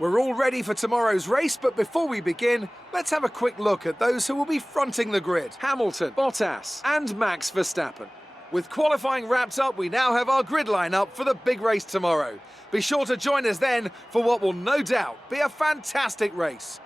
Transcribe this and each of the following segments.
We're all ready for tomorrow's race, but before we begin, let's have a quick look at those who will be fronting the grid. Hamilton, Bottas and Max Verstappen. With qualifying wrapped up, we now have our grid lineup for the big race tomorrow. Be sure to join us then for what will no doubt be a fantastic race.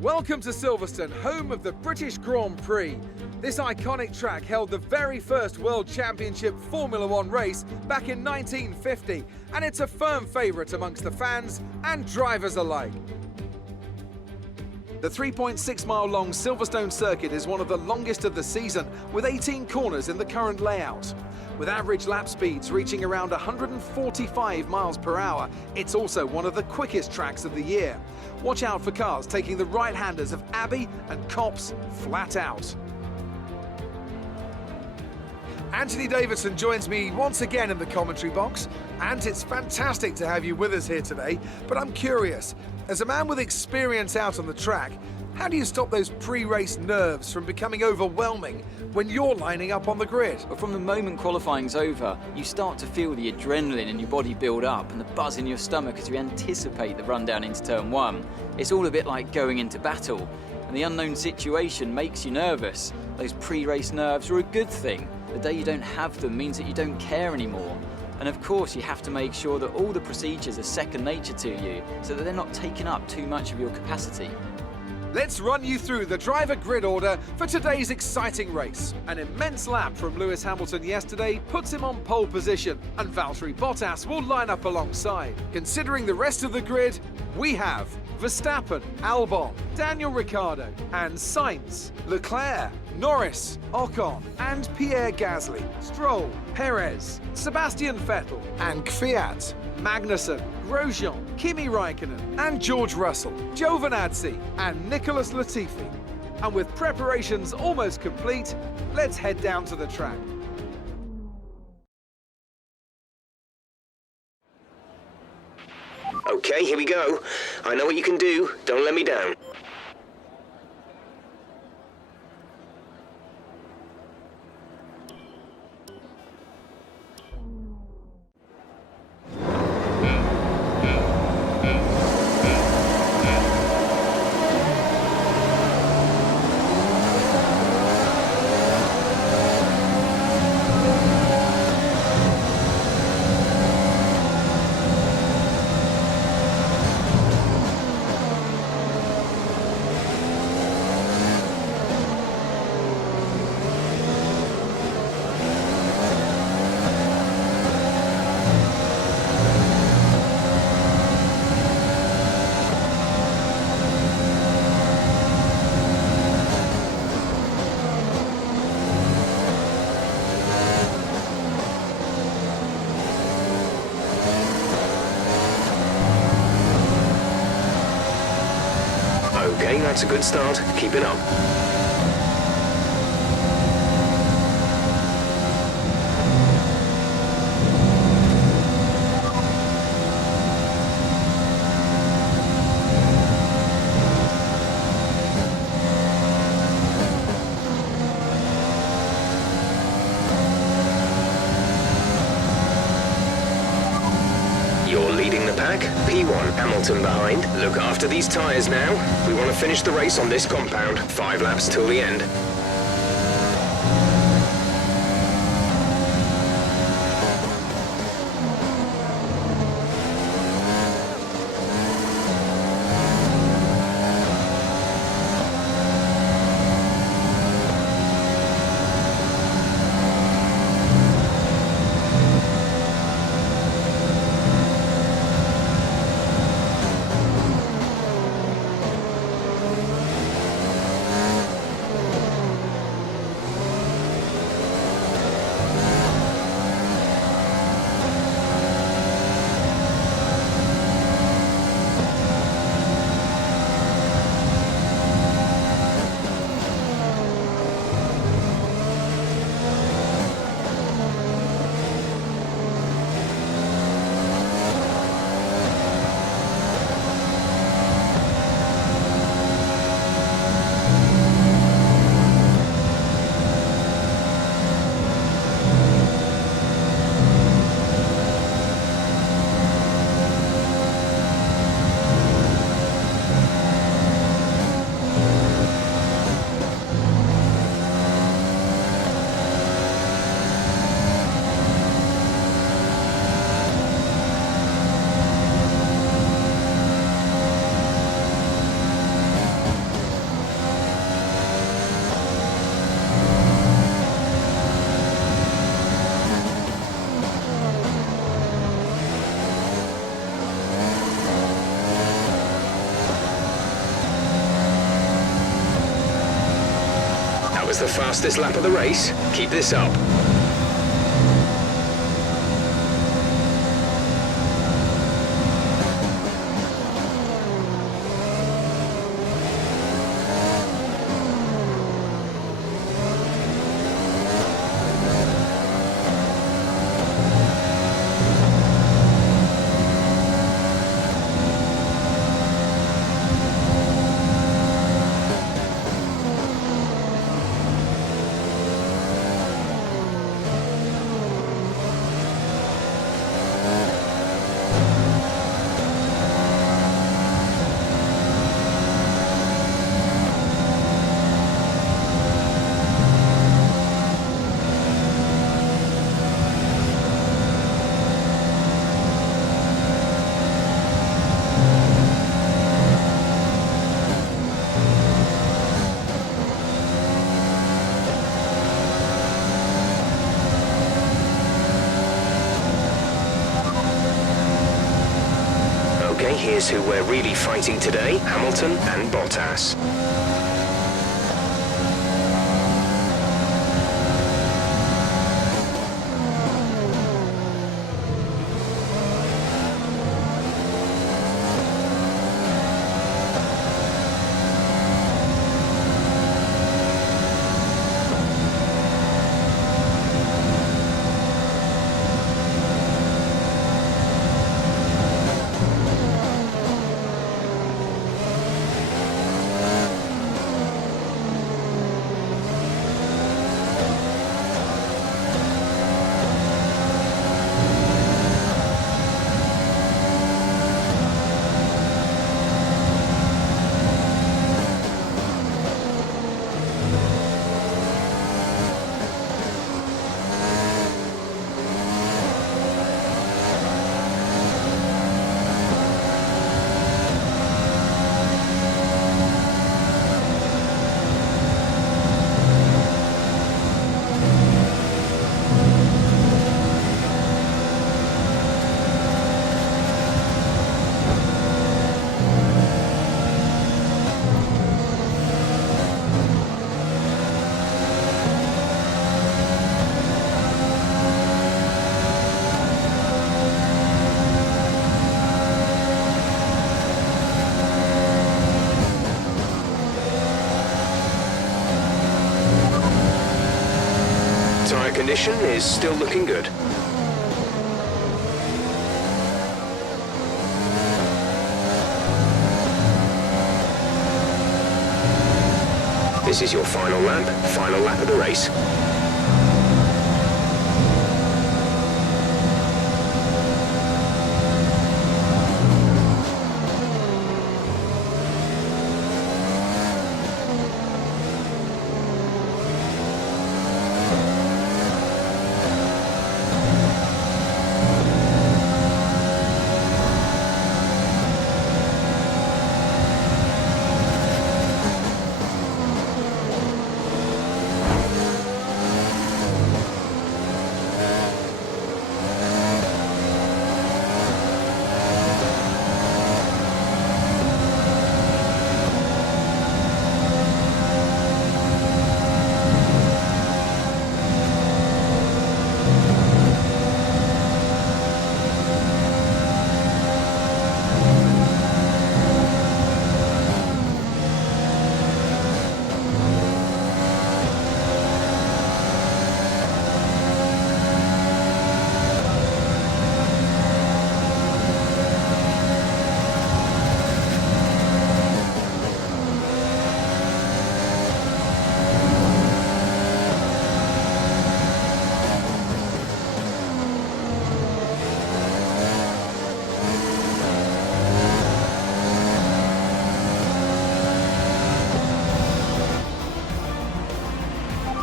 Welcome to Silverstone, home of the British Grand Prix. This iconic track held the very first World Championship Formula One race back in 1950, and it's a firm favourite amongst the fans and drivers alike. The 3.6-mile-long Silverstone circuit is one of the longest of the season, with 18 corners in the current layout. With average lap speeds reaching around 145 miles per hour, it's also one of the quickest tracks of the year. Watch out for cars taking the right-handers of Abbey and Copse flat out. Anthony Davidson joins me once again in the commentary box, and it's fantastic to have you with us here today, but I'm curious, as a man with experience out on the track, how do you stop those pre-race nerves from becoming overwhelming when you're lining up on the grid? But from the moment qualifying's over, you start to feel the adrenaline in your body build up and the buzz in your stomach as you anticipate the run down into turn one. It's all a bit like going into battle, and the unknown situation makes you nervous. Those pre-race nerves are a good thing. The day you don't have them means that you don't care anymore. And of course, you have to make sure that all the procedures are second nature to you, so that they're not taking up too much of your capacity. Let's run you through the driver grid order for today's exciting race. An immense lap from Lewis Hamilton yesterday puts him on pole position, and Valtteri Bottas will line up alongside. Considering the rest of the grid, we have Verstappen, Albon, Daniel Ricciardo and Sainz, Leclerc, Norris, Ocon and Pierre Gasly, Stroll, Perez, Sebastian Vettel and Kvyat, Magnussen, Grosjean, Kimi Raikkonen and George Russell, Giovinazzi and Nicholas Latifi. And with preparations almost complete, let's head down to the track. Okay, here we go. I know what you can do. Don't let me down. Okay, that's a good start. Keep it up. You're leading the pack. P1, Hamilton behind. Look after these tyres now. We want to finish the race on this compound. 5 laps till the end. was the fastest lap of the race. Keep this up. Okay, here's who we're really fighting today, Hamilton and Bottas. Tyre condition is still looking good. This is your final lap of the race.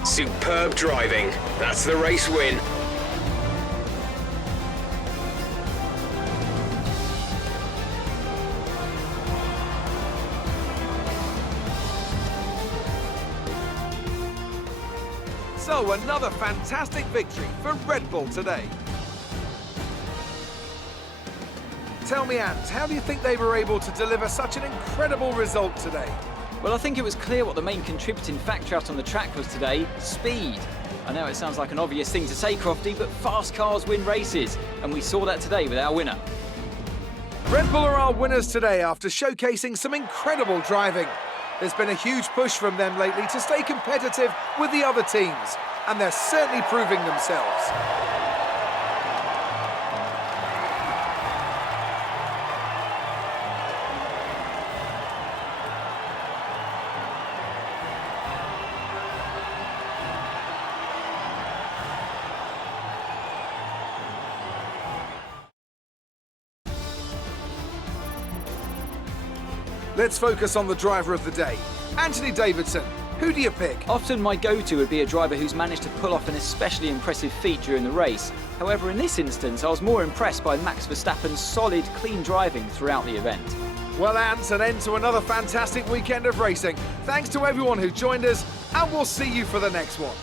Superb driving. That's the race win. So another fantastic victory for Red Bull today. Tell me, Ant, how do you think they were able to deliver such an incredible result today? Well, I think it was clear what the main contributing factor out on the track was today: speed. I know it sounds like an obvious thing to say, Crofty, but fast cars win races, and we saw that today with our winner. Red Bull are our winners today after showcasing some incredible driving. There's been a huge push from them lately to stay competitive with the other teams, and they're certainly proving themselves. Let's focus on the driver of the day. Anthony Davidson, who do you pick? Often my go-to would be a driver who's managed to pull off an especially impressive feat during the race. However, in this instance, I was more impressed by Max Verstappen's solid, clean driving throughout the event. Well, Ant, an end to another fantastic weekend of racing. Thanks to everyone who joined us, and we'll see you for the next one.